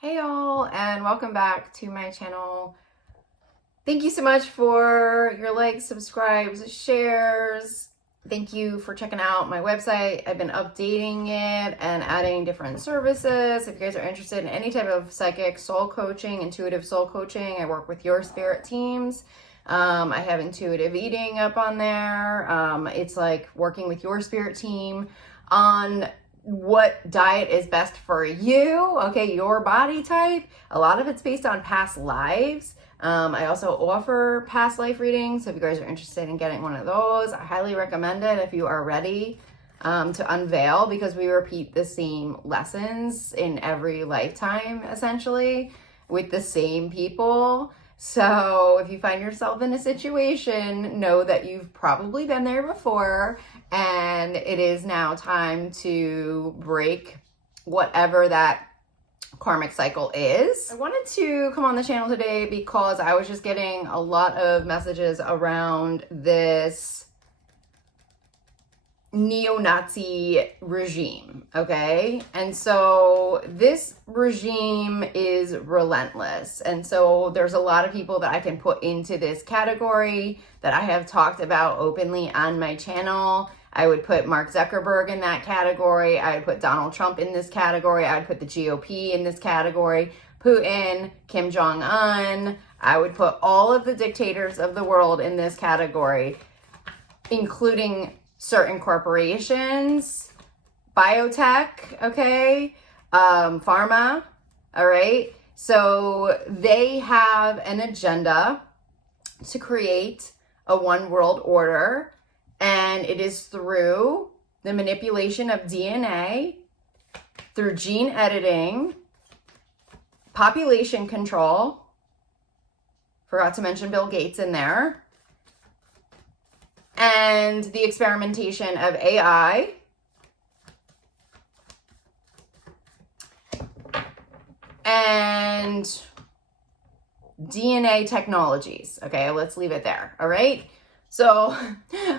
Hey y'all, and welcome back to my channel. Thank you so much for your likes, subscribes, shares. Thank you for checking out my website. I've been updating it and adding different services. If you guys are interested in any type of psychic soul coaching, intuitive soul coaching, I work with your spirit teams. I have intuitive eating up on there. It's like working with your spirit team on what diet is best for you, okay, your body type. A lot of it's based on past lives. I also offer past life readings, so if you guys are interested in getting one of those, I highly recommend it if you are ready to unveil, because we repeat the same lessons in every lifetime, essentially, with the same people. So if you find yourself in a situation, know that you've probably been there before, and it is now time to break whatever that karmic cycle is. I wanted to come on the channel today because I was just getting a lot of messages around this neo-Nazi regime, okay? And so this regime is relentless. And so there's a lot of people that I can put into this category that I have talked about openly on my channel. I would put Mark Zuckerberg in that category. I would put Donald Trump in this category. I would put the GOP in this category. Putin, Kim Jong-un. I would put all of the dictators of the world in this category, including certain corporations, biotech, okay, pharma, all right? So they have an agenda to create a one world order, and it is through the manipulation of DNA, through gene editing, population control, forgot to mention Bill Gates in there, and the experimentation of AI, and DNA technologies. Okay, let's leave it there, all right? So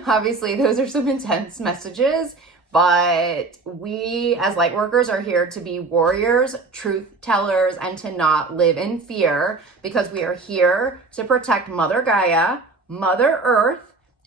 obviously those are some intense messages, but we as light workers are here to be warriors, truth tellers, and to not live in fear, because we are here to protect Mother Gaia, Mother Earth,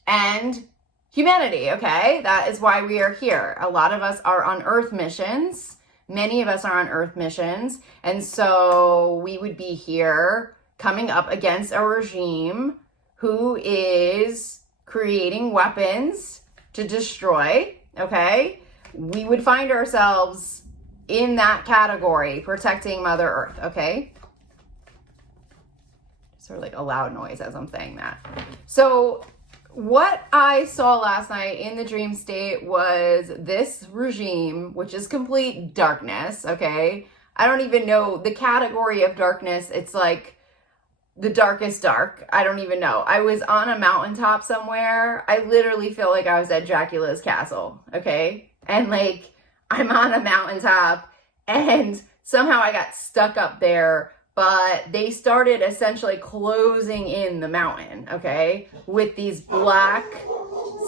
and humanity, okay? That is why we are here. A lot of us are on Earth missions. Many of us are on Earth missions. And so we would be here coming up against a regime who is creating weapons to destroy, okay? We would find ourselves in that category, protecting Mother Earth, okay? Sort of like a loud noise as I'm saying that. So what I saw last night in the dream state was this regime, which is complete darkness, okay? I don't even know the category of darkness. It's like the darkest dark. I don't even know. I was on a mountaintop somewhere. I literally feel like I was at Dracula's castle, okay? And like, I'm on a mountaintop and somehow I got stuck up there, but they started essentially closing in the mountain, okay, with these black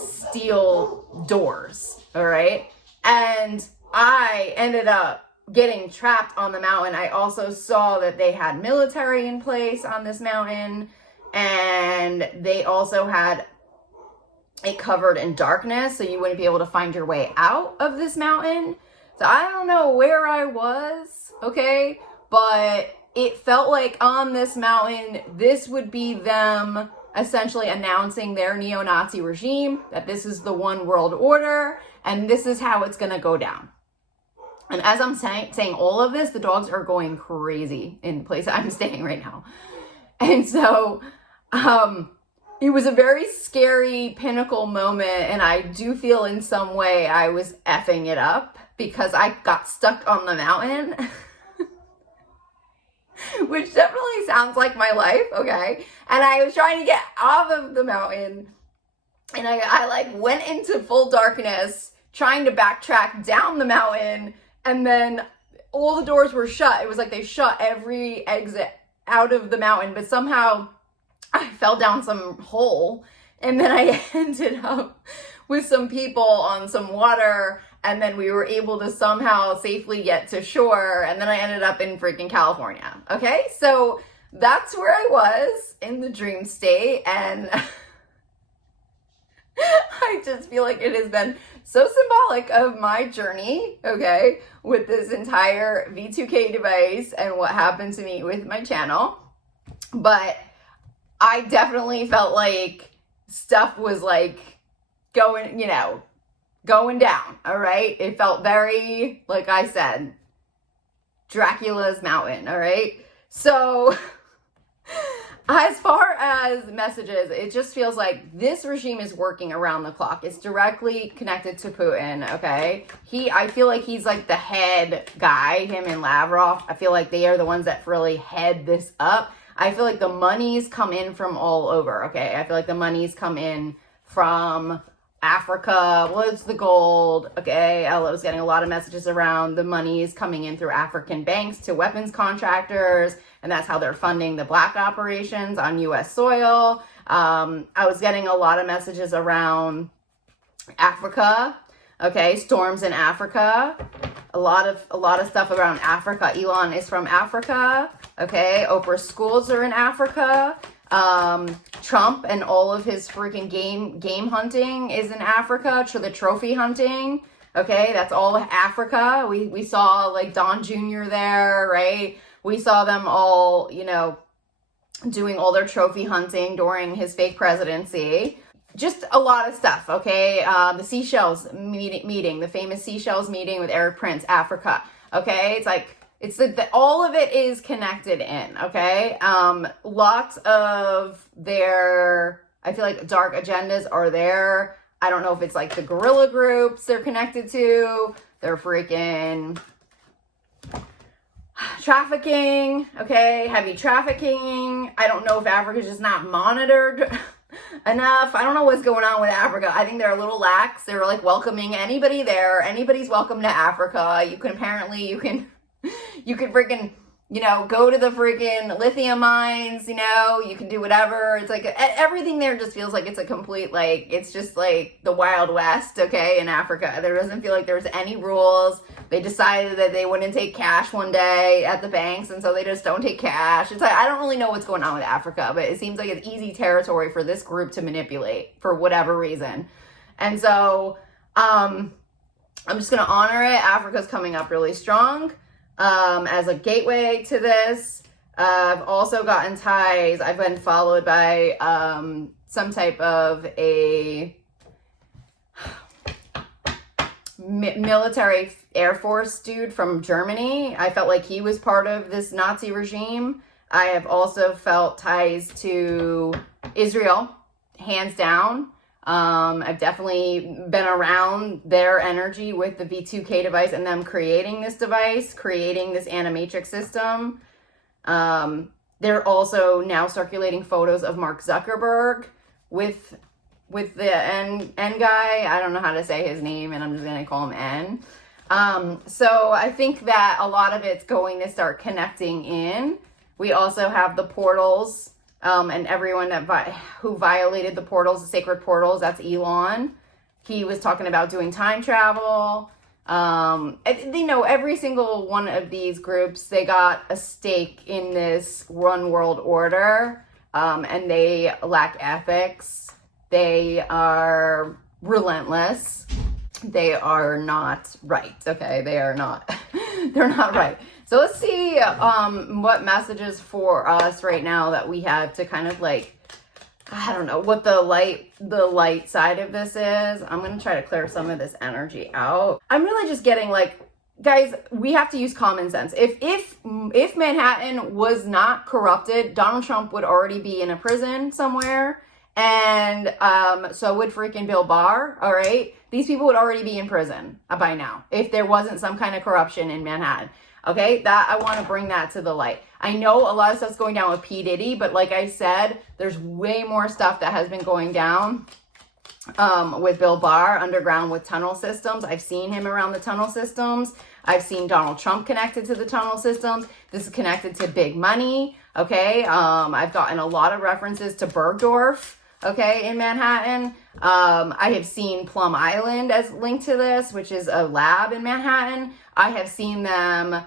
steel doors, all right? And I ended up getting trapped on the mountain. I also saw that they had military in place on this mountain, and they also had it covered in darkness, so you wouldn't be able to find your way out of this mountain. So I don't know where I was, okay, but it felt like on this mountain, this would be them essentially announcing their neo-Nazi regime, that this is the one world order, and this is how it's gonna go down. And as I'm saying all of this, the dogs are going crazy in the place I'm staying right now. And so it was a very scary pinnacle moment, and I do feel in some way I was effing it up because I got stuck on the mountain. Which definitely sounds like my life, okay? And I was trying to get off of the mountain, and I like went into full darkness, trying to backtrack down the mountain, and then all the doors were shut. It was like they shut every exit out of the mountain, but somehow I fell down some hole, and then I ended up with some people on some water, and then we were able to somehow safely get to shore, and then I ended up in freaking California. Okay, so that's where I was in the dream state, and I just feel like it has been so symbolic of my journey, okay, with this entire V2K device and what happened to me with my channel. But I definitely felt like stuff was like going, going down, all right? It felt very, like I said, Dracula's mountain, all right? So as far as messages, it just feels like this regime is working around the clock. It's directly connected to Putin, okay? I feel like he's like the head guy, him and Lavrov. I feel like they are the ones that really head this up. I feel like the monies come in from all over, okay? I feel like the monies come in from Africa. Well, it's the gold, okay? I was getting a lot of messages around the monies coming in through African banks to weapons contractors, and that's how they're funding the black operations on U.S. soil. I was getting a lot of messages around Africa, okay? Storms in Africa. A lot of stuff around Africa. Elon is from Africa, okay? Oprah's schools are in Africa. Trump and all of his freaking game hunting is in Africa. The trophy hunting, okay? That's all Africa. We saw like Don Jr. there, right? We saw them all, doing all their trophy hunting during his fake presidency. Just a lot of stuff, okay? The Seychelles meeting, the famous Seychelles meeting with Erik Prince, Africa, okay? It's like, all of it is connected in, okay? Lots of their, I feel like dark agendas are there. I don't know if it's like the guerrilla groups they're connected to. They're freaking trafficking, okay? Heavy trafficking. I don't know if Africa's just not monitored enough. I don't know what's going on with Africa. I think they're a little lax. They're like welcoming anybody there. Anybody's welcome to Africa. You can freaking, go to the freaking lithium mines, you can do whatever. It's like everything there just feels like it's a complete, like, it's just like the Wild West, okay, in Africa. There doesn't feel like there's any rules. They decided that they wouldn't take cash one day at the banks, and so they just don't take cash. It's like, I don't really know what's going on with Africa, but it seems like it's easy territory for this group to manipulate for whatever reason. And so, I'm just going to honor it. Africa's coming up really strong. As a gateway to this. I've also gotten ties. I've been followed by some type of a military Air Force dude from Germany. I felt like he was part of this Nazi regime. I have also felt ties to Israel, hands down. I've definitely been around their energy with the V2K device and them creating this device, creating this animatrix system. They're also now circulating photos of Mark Zuckerberg with the N guy. I don't know how to say his name, and I'm just going to call him N. So I think that a lot of it's going to start connecting in. We also have the portals, and everyone who violated the portals, the sacred portals. That's Elon. He was talking about doing time travel. Every single one of these groups, they got a stake in this one world order, and they lack ethics. They are relentless. They are not right. Okay, they are not. They're not right. So let's see what messages for us right now that we have to kind of like, I don't know what the light side of this is. I'm going to try to clear some of this energy out. I'm really just getting like, guys, we have to use common sense. If Manhattan was not corrupted, Donald Trump would already be in a prison somewhere. And so would freaking Bill Barr, all right? These people would already be in prison by now if there wasn't some kind of corruption in Manhattan. Okay, that I want to bring that to the light. I know a lot of stuff's going down with P. Diddy, but like I said, there's way more stuff that has been going down with Bill Barr underground with tunnel systems. I've seen him around the tunnel systems. I've seen Donald Trump connected to the tunnel systems. This is connected to big money. Okay, I've gotten a lot of references to Bergdorf. Okay, in Manhattan. I have seen Plum Island as linked to this, which is a lab in Manhattan. I have seen them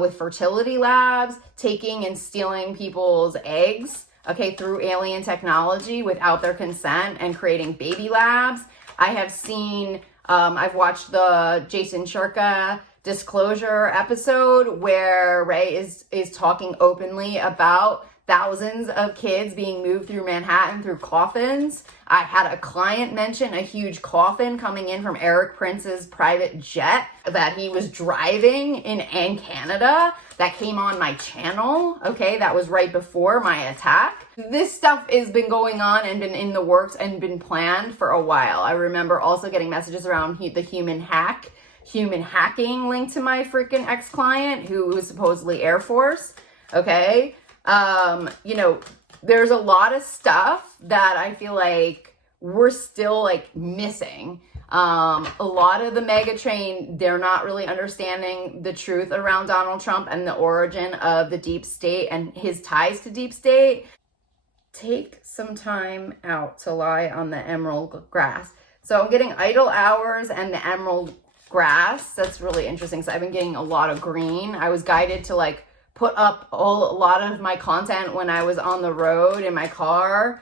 with fertility labs taking and stealing people's eggs, okay, through alien technology without their consent and creating baby labs. I have seen, I've watched the Jason Shurka disclosure episode where Ray is talking openly about thousands of kids being moved through Manhattan through coffins. I had a client mention a huge coffin coming in from Eric Prince's private jet that he was driving in Canada that came on my channel. Okay, that was right before my attack. This stuff has been going on and been in the works and been planned for a while. I remember also getting messages around the human hacking linked to my freaking ex-client who was supposedly Air Force. Okay. You know, there's a lot of stuff that I feel like we're still like missing. A lot of the mega train, they're not really understanding the truth around Donald Trump and the origin of the deep state and his ties to deep state. Take some time out to lie on the emerald grass. So I'm getting idle hours and the emerald grass. That's really interesting. So I've been getting a lot of green. I was guided to like put up a lot of my content when I was on the road in my car,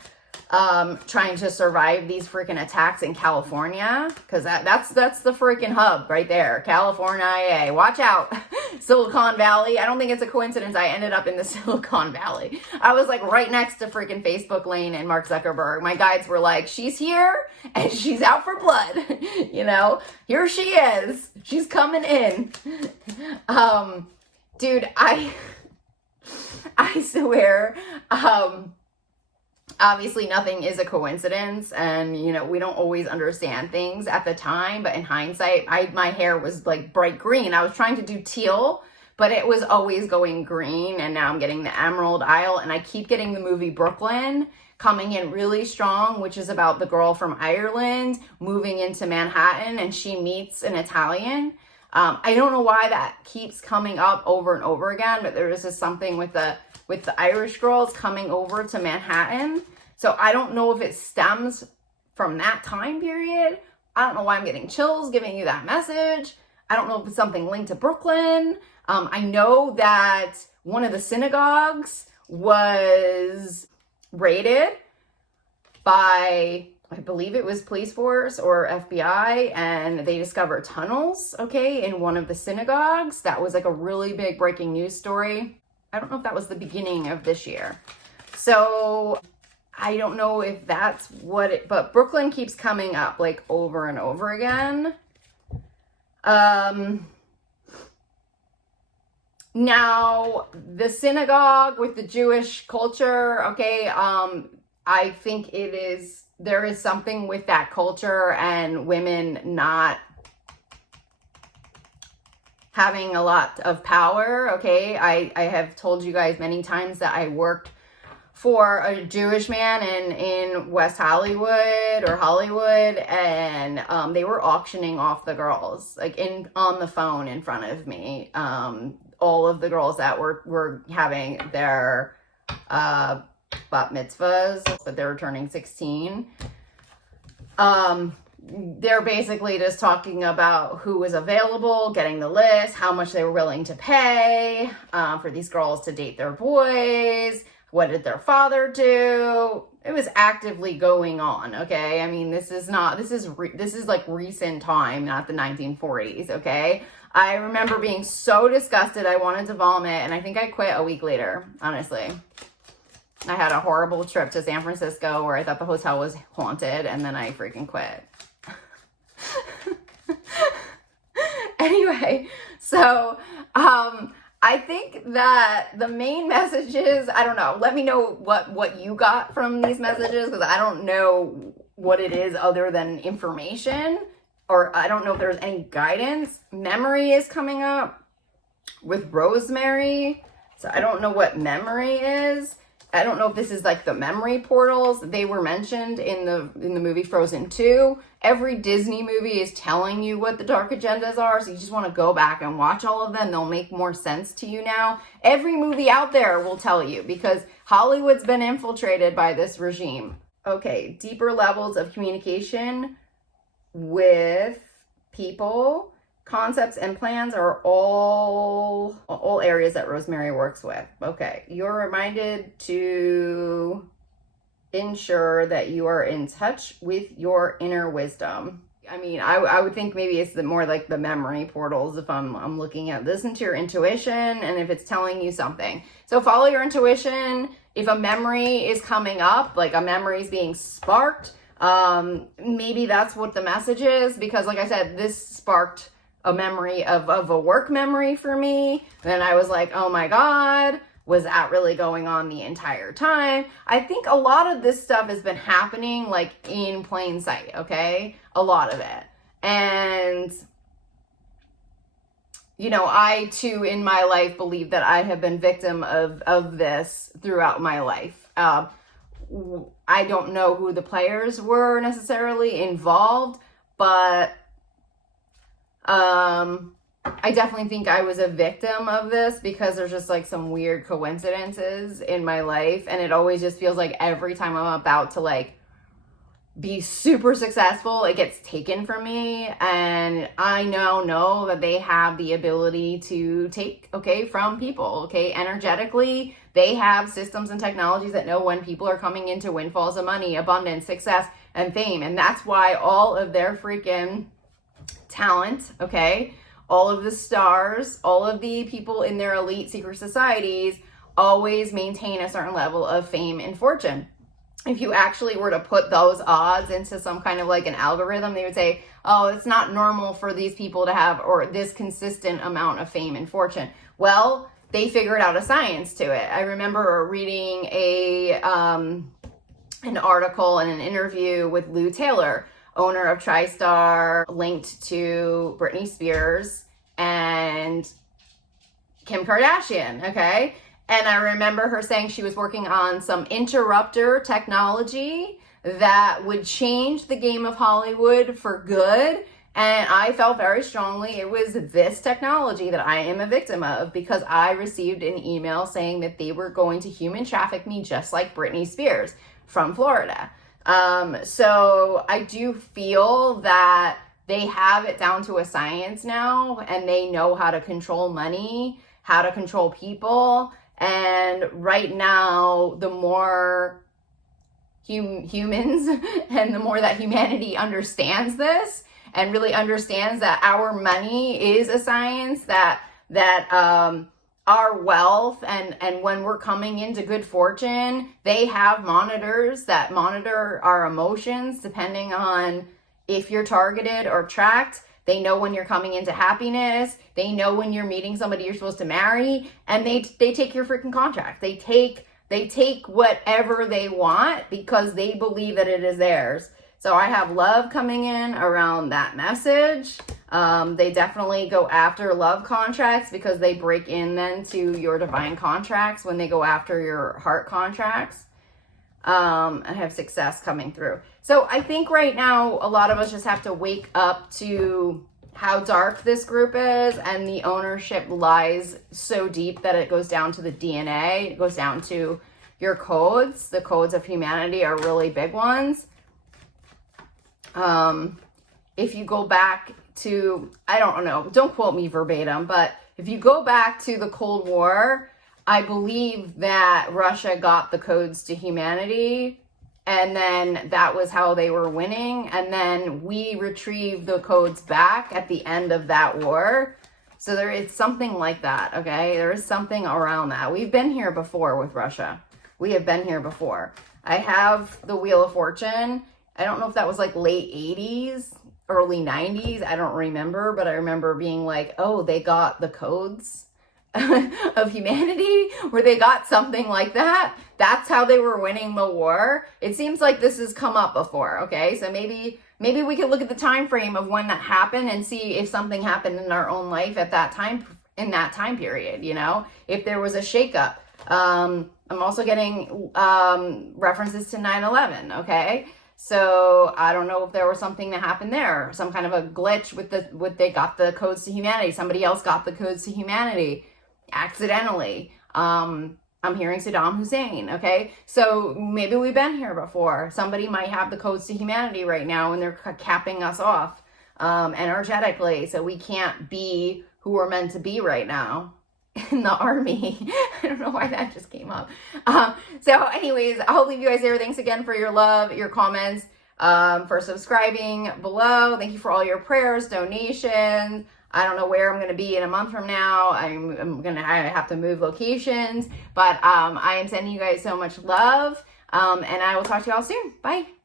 trying to survive these freaking attacks in California, because that's the freaking hub right there, California. Watch out. Silicon Valley. I don't think it's a coincidence I ended up in the Silicon Valley. I was like right next to freaking Facebook Lane and Mark Zuckerberg. My guides were like, she's here and she's out for blood. You know, here she is. She's coming in. Dude, I swear, obviously nothing is a coincidence, and you know, we don't always understand things at the time, but in hindsight, my hair was like bright green. I was trying to do teal, but it was always going green, and now I'm getting the Emerald Isle, and I keep getting the movie Brooklyn coming in really strong, which is about the girl from Ireland moving into Manhattan, and she meets an Italian. I don't know why that keeps coming up over and over again, but there is just something with the Irish girls coming over to Manhattan. So I don't know if it stems from that time period. I don't know why I'm getting chills giving you that message. I don't know if it's something linked to Brooklyn. I know that one of the synagogues was raided by, I believe it was police force or FBI, and they discovered tunnels, okay, in one of the synagogues. That was like a really big breaking news story. I don't know if that was the beginning of this year. So I don't know if that's what it, but Brooklyn keeps coming up like over and over again. Now the synagogue with the Jewish culture, okay, I think there is something with that culture and women not having a lot of power, okay? I have told you guys many times that I worked for a Jewish man in West Hollywood or Hollywood, and they were auctioning off the girls, like on the phone in front of me. All of the girls that were having their bat mitzvahs, but they were turning 16. They're basically just talking about who was available, getting the list, how much they were willing to pay for these girls to date their boys. What did their father do? It was actively going on, okay? I mean, this is like recent time, not the 1940s, okay? I remember being so disgusted, I wanted to vomit, and I think I quit a week later, honestly. I had a horrible trip to San Francisco where I thought the hotel was haunted, and then I freaking quit. Anyway, so I think that the main messages, I don't know, let me know what you got from these messages, because I don't know what it is other than information, or I don't know if there's any guidance. Memory is coming up with Rosemary, so I don't know what memory is. I don't know if this is like the memory portals. They were mentioned in the movie Frozen 2. Every Disney movie is telling you what the dark agendas are, so you just want to go back and watch all of them. They'll make more sense to you now. Every movie out there will tell you, because Hollywood's been infiltrated by this regime. Okay, deeper levels of communication with people, concepts, and plans are all areas that Rosemary works with. Okay, you're reminded to ensure that you are in touch with your inner wisdom. I mean, I would think maybe it's more like the memory portals if I'm looking at. Listen to your intuition and if it's telling you something. So follow your intuition. If a memory is coming up, like a memory is being sparked, maybe that's what the message is, because like I said, this sparked a memory of a work memory for me. Then I was like, oh my God, was that really going on the entire time? I think a lot of this stuff has been happening like in plain sight, okay? A lot of it. And, you know, I too in my life believe that I have been victim of this throughout my life. I don't know who the players were necessarily involved, but I definitely think I was a victim of this because there's just like some weird coincidences in my life, and it always just feels like every time I'm about to like be super successful, it gets taken from me. And I now know that they have the ability to take, from people, energetically. They have systems and technologies that know when people are coming into windfalls of money, abundance, success, and fame. And that's why all of their freaking talent, all of the stars, all of the people in their elite secret societies always maintain a certain level of fame and fortune. If you actually were to put those odds into some kind of like an algorithm, they would say, oh, it's not normal for these people to have or this consistent amount of fame and fortune. Well, they figured out a science to it. I remember reading an article and an interview with Lou Taylor, owner of TriStar, linked to Britney Spears and Kim Kardashian, And I remember her saying she was working on some interrupter technology that would change the game of Hollywood for good. And I felt very strongly it was this technology that I am a victim of, because I received an email saying that they were going to human traffic me just like Britney Spears from Florida. So I do feel that they have it down to a science now, and they know how to control money, how to control people. And right now, the more humans and the more that humanity understands this and really understands that our money is a science, that our wealth and when we're coming into good fortune, they have monitors that monitor our emotions depending on if you're targeted or tracked. They know when you're coming into happiness. They know when you're meeting somebody you're supposed to marry, and they take your freaking contract. They take whatever they want because they believe that it is theirs. So I have love coming in around that message. They definitely go after love contracts because they break in then to your divine contracts when they go after your heart contracts. And have success coming through. So I think right now, a lot of us just have to wake up to how dark this group is, and the ownership lies so deep that it goes down to the DNA. It goes down to your codes. The codes of humanity are really big ones. If you go back to, I don't know, don't quote me verbatim, but if you go back to the Cold War, I believe that Russia got the codes to humanity, and then that was how they were winning. And then we retrieved the codes back at the end of that war. So there is something like that, There is something around that. We've been here before with Russia. We have been here before. I have the Wheel of Fortune. I don't know if that was like late 80s, early 90s. I don't remember, but I remember being like, oh, they got the codes of humanity, where they got something like that. That's how they were winning the war. It seems like this has come up before, So maybe we could look at the time frame of when that happened and see if something happened in our own life at that time, in that time period, if there was a shakeup. I'm also getting references to 9/11, So I don't know if there was something that happened there, some kind of a glitch with they got the codes to humanity. Somebody else got the codes to humanity accidentally. I'm I'm hearing Saddam Hussein, okay? So maybe we've been here before. Somebody might have the codes to humanity right now and they're capping us off energetically. So we can't be who we're meant to be right now in the army. I don't know why that just came up. So anyways, I'll leave you guys there. Thanks again for your love, your comments, for subscribing below. Thank you for all your prayers, donations. I don't know where I'm going to be in a month from now. I have to move locations, but I am sending you guys so much love, and I will talk to you all soon. Bye.